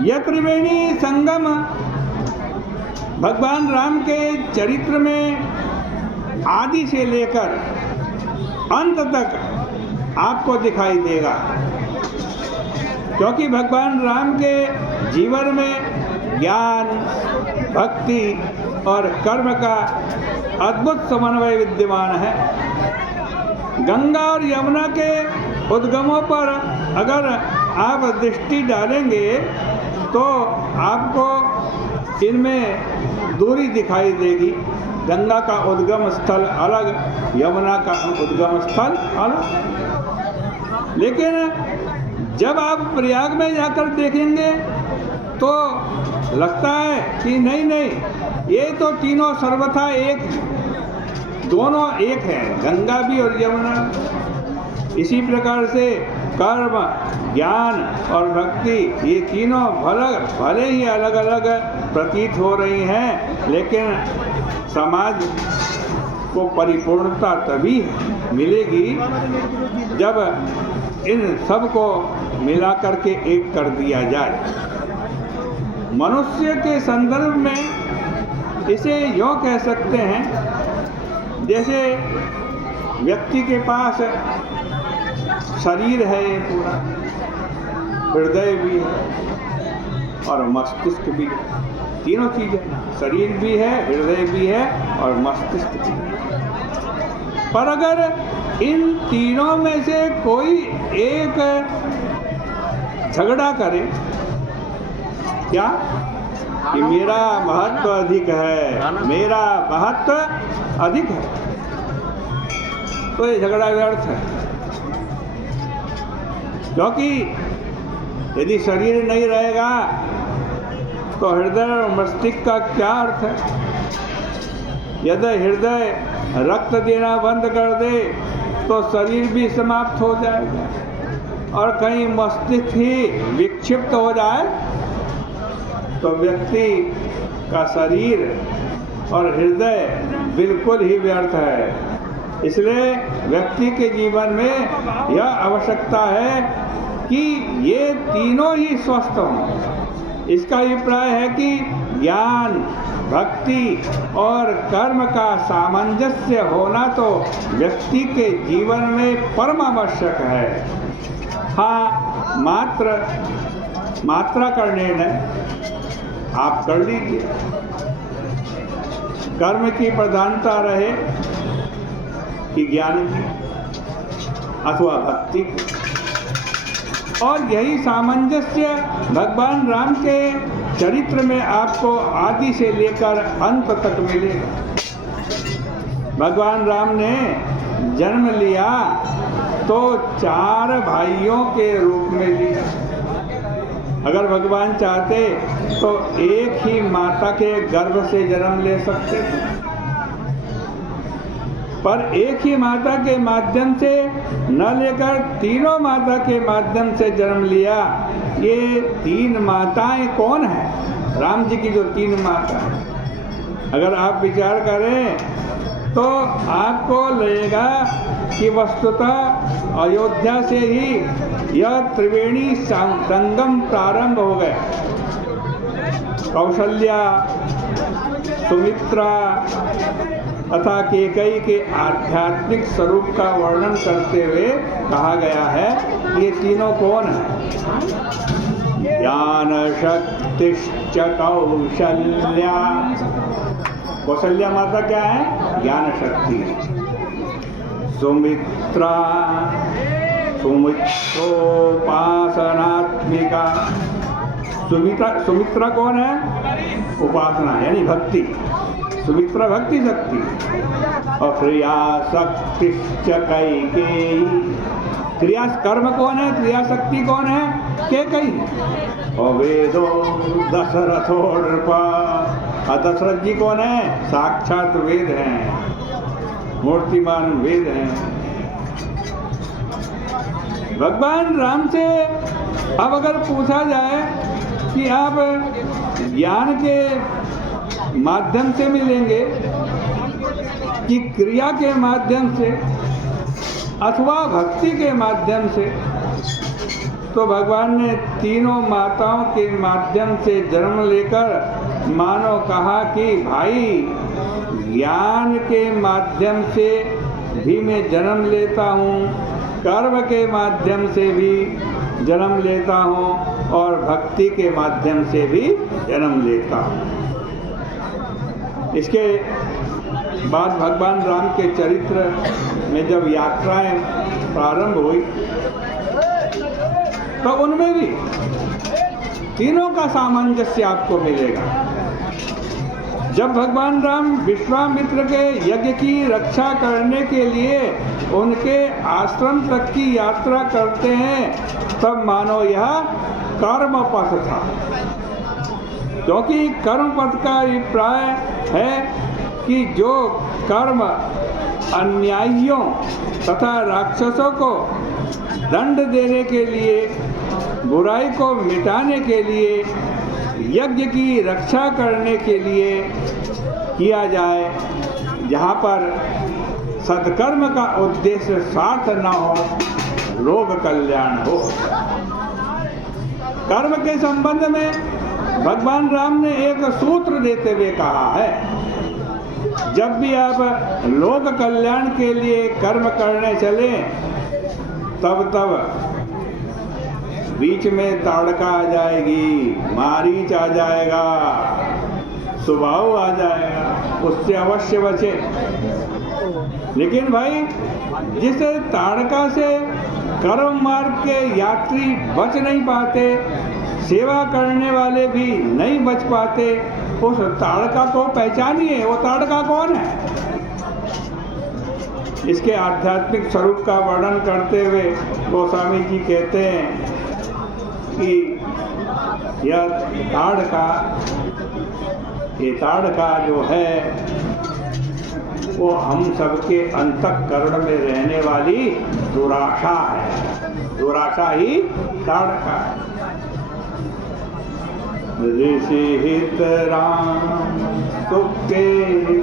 यह त्रिवेणी संगम भगवान राम के चरित्र में आदि से लेकर अंत तक आपको दिखाई देगा, क्योंकि भगवान राम के जीवन में ज्ञान, भक्ति और कर्म का अद्भुत समन्वय विद्यमान है। गंगा और यमुना के उद्गमों पर अगर आप दृष्टि डालेंगे तो आपको इनमें दूरी दिखाई देगी। गंगा का उद्गम स्थल अलग, यमुना का उद्गम स्थल अलग। लेकिन जब आप प्रयाग में जाकर देखेंगे तो लगता है कि नहीं, ये तो तीनों सर्वथा एक, दोनों एक हैं, गंगा भी और यमुना। इसी प्रकार से कर्म, ज्ञान और भक्ति, ये तीनों भले ही अलग अलग प्रतीत हो रही हैं, लेकिन समाज को परिपूर्णता तभी मिलेगी जब इन सब को मिला करके एक कर दिया जाए। मनुष्य के संदर्भ में इसे यूँ कह सकते हैं, जैसे व्यक्ति के पास शरीर है पूरा, हृदय भी है और मस्तिष्क भी है, तीनों चीजें, शरीर भी है, हृदय भी है और मस्तिष्क भी है। पर अगर इन तीनों में से कोई एक झगड़ा करे, क्या कि मेरा महत्व अधिक है, मेरा महत्व अधिक है, तो ये झगड़ा व्यर्थ है। क्योंकि यदि शरीर नहीं रहेगा तो हृदय और मस्तिष्क का क्या अर्थ है? यदि हृदय रक्त देना बंद कर दे तो शरीर भी समाप्त हो जाएगा, और कहीं मस्तिष्क ही विक्षिप्त हो जाए तो व्यक्ति का शरीर और हृदय बिल्कुल ही व्यर्थ है। इसलिए व्यक्ति के जीवन में यह आवश्यकता है कि ये तीनों ही स्वस्थ हों। इसका अभिप्राय है कि ज्ञान, भक्ति और कर्म का सामंजस्य होना तो व्यक्ति के जीवन में परम आवश्यक है। हाँ, मात्रा का निर्णय आप कर लीजिए। कर्म की प्रधानता रहे कि ज्ञान की अथवा भक्ति की, और यही सामंजस्य भगवान राम के चरित्र में आपको आदि से लेकर अंत तक मिलेगा। भगवान राम ने जन्म लिया तो 4 भाइयों के रूप में लिया। अगर भगवान चाहते तो एक ही माता के गर्भ से जन्म ले सकते थे, पर एक ही माता के माध्यम से न लेकर तीनों माता के माध्यम से जन्म लिया। ये 3 माताएं कौन हैं? राम जी की जो 3 माता हैं, अगर आप विचार करें तो आपको लगेगा कि वस्तुतः अयोध्या से ही यह त्रिवेणी संगम प्रारंभ हो गए। कौशल्या, सुमित्रा तथा कैकेयी के आध्यात्मिक स्वरूप का वर्णन करते हुए कहा गया है, ये तीनों कौन हैं? ज्ञान शक्तिश्च कौशल्या। कौशल्या माता क्या है? ज्ञान शक्ति। सुमित्रा, सुमित्रोपासनात्मिका। सुमित्रा कौन है? उपासना यानी भक्ति। सुमित्रा भक्ति शक्ति। और क्रिया शक्तिश्च कैकेयी। क्रिया कर्म कौन है? क्रिया शक्ति कौन है? कैकेयी। और वेदो दशरथोर्पा। दशरथ जी कौन है? साक्षात वेद हैं, मूर्तिमान वेद हैं। भगवान राम से अब अगर पूछा जाए कि आप ज्ञान के माध्यम से मिलेंगे कि क्रिया के माध्यम से अथवा भक्ति के माध्यम से, तो भगवान ने तीनों माताओं के माध्यम से जन्म लेकर मानो कहा कि भाई ज्ञान के माध्यम से भी मैं जन्म लेता हूँ, कर्म के माध्यम से भी जन्म लेता हूँ और भक्ति के माध्यम से भी जन्म लेता हूँ। इसके बाद भगवान राम के चरित्र में जब यात्राएं प्रारंभ हुई तो उनमें भी तीनों का सामंजस्य आपको मिलेगा। जब भगवान राम विश्वामित्र के यज्ञ की रक्षा करने के लिए उनके आश्रम तक की यात्रा करते हैं तब मानो यह कर्म पथ था, क्योंकि कर्म पथ का अभिप्राय है कि जो कर्म अन्यायियों तथा राक्षसों को दंड देने के लिए, बुराई को मिटाने के लिए, यज्ञ की रक्षा करने के लिए किया जाए, जहाँ पर सत्कर्म का उद्देश्य स्वार्थ न हो, लोक कल्याण हो। कर्म के संबंध में भगवान राम ने एक सूत्र देते हुए कहा है, जब भी आप लोक कल्याण के लिए कर्म करने चले तब बीच में ताड़का आ जाएगी, मारीच आ जाएगा, सुबाहु आ जाएगा, उससे अवश्य बचे। लेकिन भाई जिस ताड़का से कर्म मार्ग के यात्री बच नहीं पाते, सेवा करने वाले भी नहीं बच पाते, उस ताड़का को पहचानिए, वो ताड़का कौन है। इसके आध्यात्मिक स्वरूप का वर्णन करते हुए गोस्वामी जी कहते हैं कि यह ताड़का जो है वो हम सबके अंतःकरण में रहने वाली दुराशा है, दुराशा ही ताड़का है। ऋषि हित राम सुखे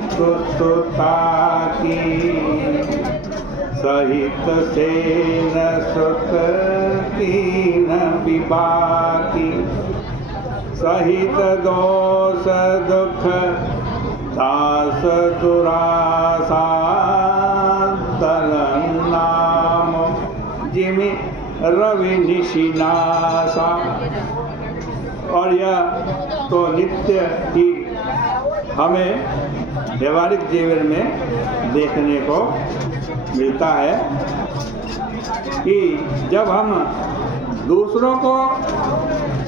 सुता की, सहित सेन सुत कीन विबाकी, सहित दोष दुख दास दुरासा, दलन नाम जिमि रवि निशिनासा। और यह तो नित्य ही हमें व्यवहारिक जीवन में देखने को मिलता है कि जब हम दूसरों को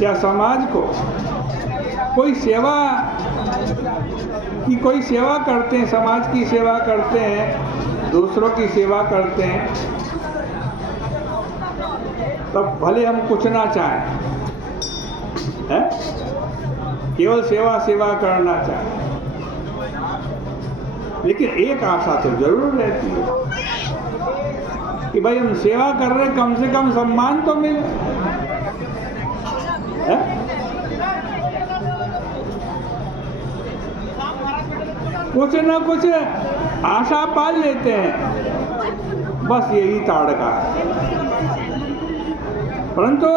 या समाज को कोई सेवा करते हैं, समाज की सेवा करते हैं, दूसरों की सेवा करते हैं, तब भले हम कुछ ना चाहें, है? केवल सेवा करना चाहे, लेकिन एक आशा तो जरूर रहती है कि भाई हम सेवा कर रहे, कम से कम सम्मान तो मिले, है? कुछ न कुछ आशा पाल लेते हैं, बस यही ताड़का है। परंतु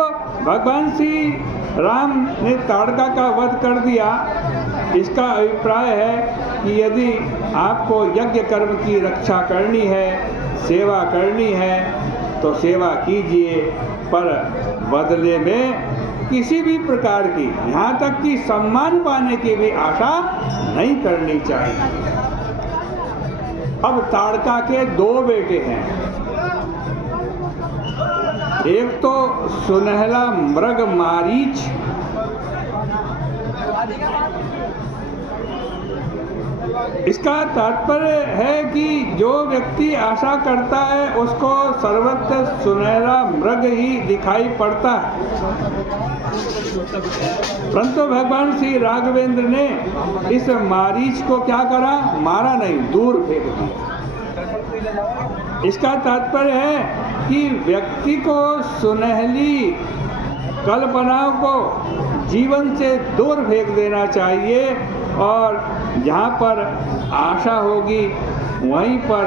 भगवान श्री राम ने ताड़का का वध कर दिया। इसका अभिप्राय है कि यदि आपको यज्ञ कर्म की रक्षा करनी है, सेवा करनी है, तो सेवा कीजिए, पर बदले में किसी भी प्रकार की, यहाँ तक कि सम्मान पाने की भी आशा नहीं करनी चाहिए। अब ताड़का के दो बेटे हैं, एक तो सुनहला मृग मारीच, इसका तात्पर्य है कि जो व्यक्ति आशा करता है उसको सर्वत्र सुनहरा मृग ही दिखाई पड़ता है। परंतु भगवान श्री राघवेंद्र ने इस मारीच को क्या करा, मारा नहीं, दूर फेंक दिया। इसका तात्पर्य है कि व्यक्ति को सुनहली कल्पनाओं को जीवन से दूर फेंक देना चाहिए, और जहाँ पर आशा होगी वहीं पर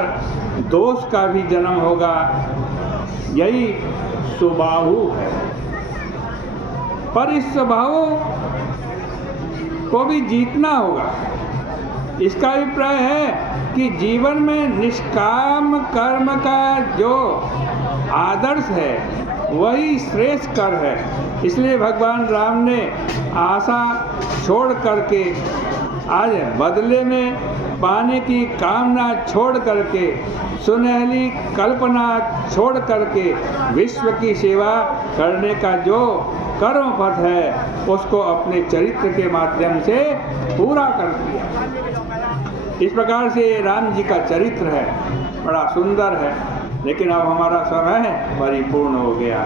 दोष का भी जन्म होगा। यही सुबाहु है। पर इस स्वभावों को भी जीतना होगा। इसका अभिप्राय है कि जीवन में निष्काम कर्म का जो आदर्श है वही श्रेष्ठ कर है। इसलिए भगवान राम ने आशा छोड़ करके, आज बदले में पाने की कामना छोड़ करके, सुनहली कल्पना छोड़ करके विश्व की सेवा करने का जो कर्म पथ है उसको अपने चरित्र के माध्यम से पूरा कर दिया। इस प्रकार से राम जी का चरित्र है, बड़ा सुंदर है। लेकिन अब हमारा समय परिपूर्ण हो गया।